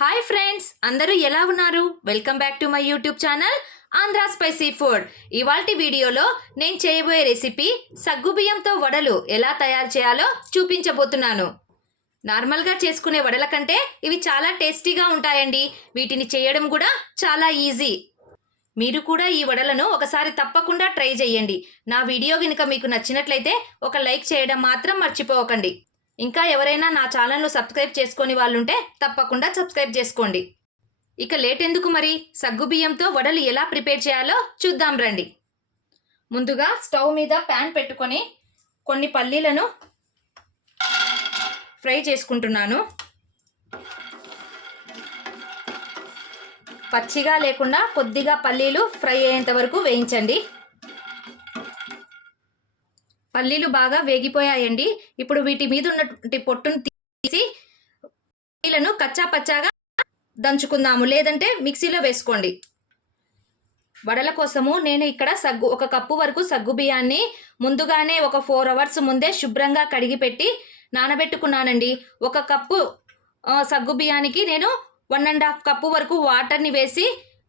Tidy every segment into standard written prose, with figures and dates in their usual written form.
Hi friends, అందరూ ఎలా ఉన్నారు? Welcome back to my YouTube channel Andhra spicy food. ఇవాల్టి వీడియోలో నేను చేయబోయే రెసిపీ సగ్గుబియ్యంతో వడలు ఎలా తయారు చేయాలో చూపించబోతున్నాను. నార్మల్గా చేసుకునే వడల కంటే ఇవి చాలా టేస్టీగా ఉంటాయండి. వీటిని చేయడం కూడా చాలా ఈజీ. మీరు కూడా ఈ వడలను ఒకసారి తప్పకుండా ట్రై చేయండి. నా వీడియో కనుక మీకు నచ్చినట్లయితే ఒక లైక్ చేయడం మాత్రం మర్చిపోకండి. ఇంకా ఎవరైనా నా ఛానల్ను సబ్స్క్రైబ్ చేసుకొని వాళ్ళుంటే తప్పకుండా సబ్స్క్రైబ్ చేసుకోండి. ఇక లేట్ ఎందుకు మరి, సగ్గుబియ్యంతో వడలు ఎలా ప్రిపేర్ చేయాలో చూద్దాం రండి. ముందుగా స్టవ్ మీద ప్యాన్ పెట్టుకొని కొన్ని పల్లీలను ఫ్రై చేసుకుంటున్నాను. పచ్చిగా లేకుండా కొద్దిగా పల్లీలు ఫ్రై అయ్యేంత వరకు వేయించండి. పల్లీలు బాగా వేగిపోయాయండి. ఇప్పుడు వీటి మీద ఉన్నటువంటి పొట్టును తీసి పల్లీలను కచ్చా పచ్చాగా దంచుకుందాము, లేదంటే మిక్సీలో వేసుకోండి. వడల కోసము నేను ఇక్కడ ఒక కప్పు వరకు సగ్గు బియ్యాన్ని ముందుగానే ఒక 4 అవర్స్ ముందే శుభ్రంగా కడిగి పెట్టి నానబెట్టుకున్నానండి. ఒక కప్పు సగ్గు బియ్యానికి నేను 1.5 కప్పు వరకు వాటర్ని వేసి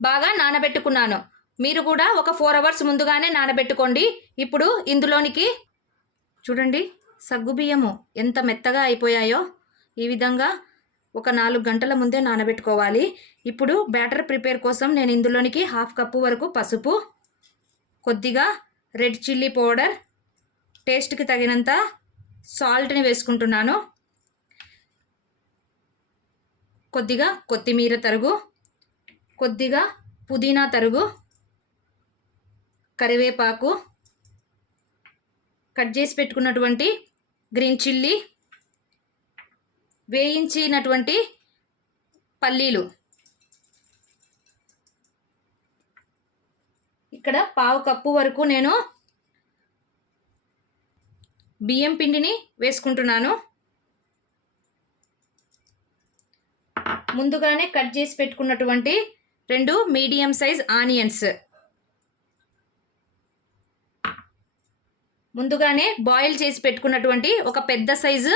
బాగా నానబెట్టుకున్నాను. మీరు కూడా ఒక 4 అవర్స్ ముందుగానే నానబెట్టుకోండి. ఇప్పుడు ఇందులోనికి చూడండి, సగ్గుబియ్యము ఎంత మెత్తగా అయిపోయాయో. ఈ విధంగా ఒక 4 గంటల ముందే నానబెట్టుకోవాలి. ఇప్పుడు బ్యాటర్ ప్రిపేర్ కోసం నేను ఇందులోనికి 1/2 కప్పు వరకు పసుపు, కొద్దిగా రెడ్ చిల్లీ పౌడర్, టేస్ట్కి తగినంత సాల్ట్ని వేసుకుంటున్నాను. కొద్దిగా కొత్తిమీర తరుగు, కొద్దిగా పుదీనా తరుగు, కరివేపాకు, కట్ చేసి పెట్టుకున్నటువంటి గ్రీన్ చిల్లీ, వేయించినటువంటి పల్లీలు. ఇక్కడ 1/2 కప్పు వరకు నేను బియ్యం పిండిని వేసుకుంటున్నాను. ముందుగానే కట్ చేసి పెట్టుకున్నటువంటి 2 మీడియం సైజ్ ఆనియన్స్, ముందుగానే బాయిల్ చేసి పెట్టుకున్నటువంటి ఒక పెద్ద సైజు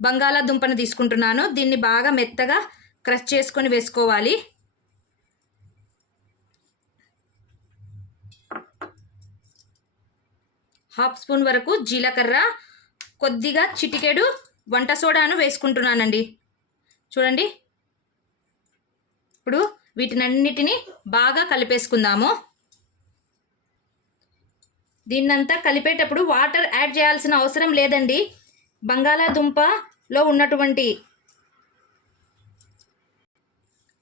బంగాళాదుంపను తీసుకుంటున్నాను. దీన్ని బాగా మెత్తగా క్రష్ చేసుకొని వేసుకోవాలి. హాఫ్ స్పూన్ వరకు జీలకర్ర, కొద్దిగా చిటికెడు వంట సోడాను వేసుకుంటున్నానండి. చూడండి, ఇప్పుడు వీటినన్నిటినీ బాగా కలిపేసుకుందాము. దీన్నంతా కలిపేటప్పుడు వాటర్ యాడ్ చేయాల్సిన అవసరం లేదండి. బంగాళాదుంపలో ఉన్నటువంటి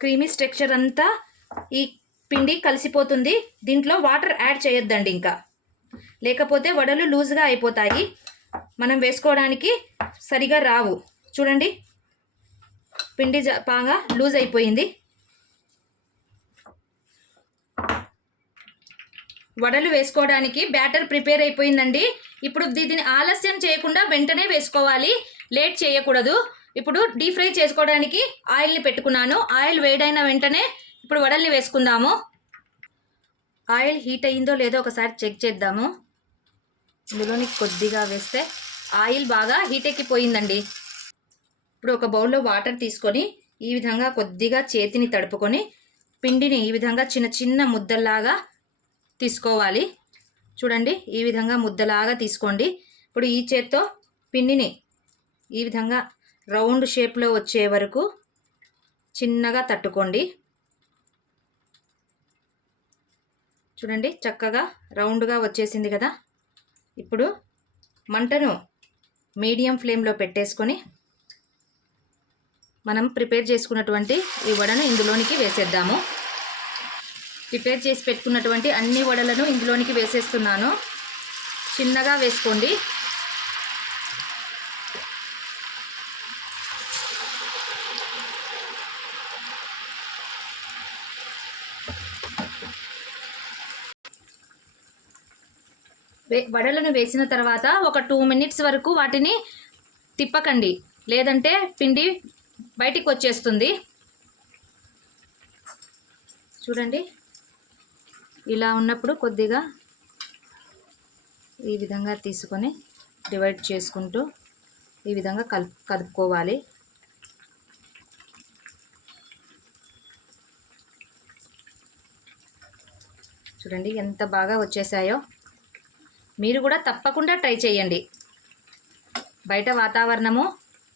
క్రీమీ స్ట్రక్చర్ అంతా ఈ పిండి కలిసిపోతుంది. దీంట్లో వాటర్ యాడ్ చేయొద్దండి, ఇంకా లేకపోతే వడలు లూజ్గా అయిపోతాయి, మనం వేసుకోవడానికి సరిగా రావు. చూడండి, పిండి బాగా లూజ్ అయిపోయింది. వడలు వేసుకోవడానికి బ్యాటర్ ప్రిపేర్ అయిపోయిందండి. ఇప్పుడు దీన్ని ఆలస్యం చేయకుండా వెంటనే వేసుకోవాలి, లేట్ చేయకూడదు. ఇప్పుడు డీప్ ఫ్రై చేసుకోవడానికి ఆయిల్ని పెట్టుకున్నాను. ఆయిల్ వేడైన వెంటనే ఇప్పుడు వడల్ని వేసుకుందాము. ఆయిల్ హీట్ అయ్యిందో లేదో ఒకసారి చెక్ చేద్దాము. ఇందులోని కొద్దిగా వేస్తే ఆయిల్ బాగా హీట్ ఎక్కిపోయిందండి. ఇప్పుడు ఒక బౌల్లో వాటర్ తీసుకొని ఈ విధంగా కొద్దిగా చేతిని తడుపుకొని పిండిని ఈ విధంగా చిన్న చిన్న ముద్దల్లాగా తీసుకోవాలి. చూడండి, ఈ విధంగా ముద్దలాగా తీసుకోండి. ఇప్పుడు ఈ చేత్తో పిండిని ఈ విధంగా రౌండ్ షేప్లో వచ్చే వరకు చిన్నగా తట్టుకోండి. చూడండి, చక్కగా రౌండ్గా వచ్చేసింది కదా. ఇప్పుడు మంటను మీడియం ఫ్లేమ్లో పెట్టేసుకొని మనం ప్రిపేర్ చేసుకున్నటువంటి ఈ వడను ఇందులోనికి వేసేద్దాము. ప్రిపేర్ చేసి పెట్టుకున్నటువంటి అన్ని వడలను ఇందులోనికి వేసేస్తున్నాను. చిన్నగా వేసుకోండి. వడలను వేసిన తర్వాత ఒక 2 మినిట్స్ వరకు వాటిని తిప్పకండి, లేదంటే పిండి బయటికి వచ్చేస్తుంది. చూడండి, ఇలా ఉన్నప్పుడు కొద్దిగా ఈ విధంగా తీసుకొని డివైడ్ చేసుకుంటూ ఈ విధంగా కలుపుకోవాలి. చూడండి ఎంత బాగా వచ్చేసాయో. మీరు కూడా తప్పకుండా ట్రై చేయండి. బయట వాతావరణము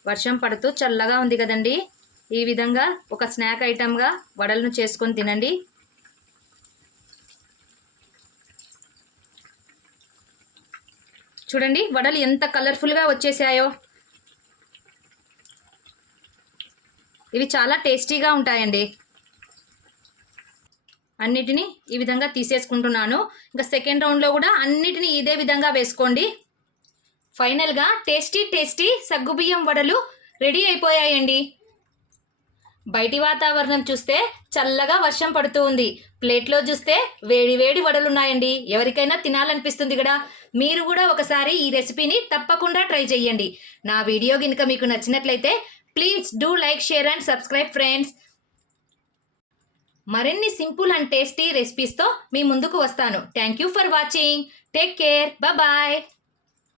వర్షం పడుతూ చల్లగా ఉంది కదండి. ఈ విధంగా ఒక స్నాక్ ఐటమ్గా వడలను చేసుకొని తినండి. చూడండి వడలు ఎంత కలర్ఫుల్గా వచ్చేసాయో. ఇవి చాలా టేస్టీగా ఉంటాయండి. అన్నిటినీ ఈ విధంగా తీసేసుకుంటున్నాను. ఇంకా సెకండ్ రౌండ్లో కూడా అన్నిటినీ ఇదే విధంగా వేసుకోండి. ఫైనల్గా టేస్టీ సగ్గుబియ్యం వడలు రెడీ అయిపోయాయండి. బయటి వాతావరణం చూస్తే చల్లగా వర్షం పడుతూ ఉంది. ప్లేట్లో చూస్తే వేడి వడలు ఉన్నాయండి. ఎవరికైనా తినాలనిపిస్తుంది కదా. మీరు కూడా ఒకసారి ఈ రెసిపీని తప్పకుండా ట్రై చేయండి. నా వీడియో కనుక మీకు నచ్చినట్లయితే please do like, share and subscribe friends. మరిన్ని సింపుల్ అండ్ టేస్టీ రెసిపీస్తో మీ ముందుకు వస్తాను. Thank you for watching. Take care. Bye.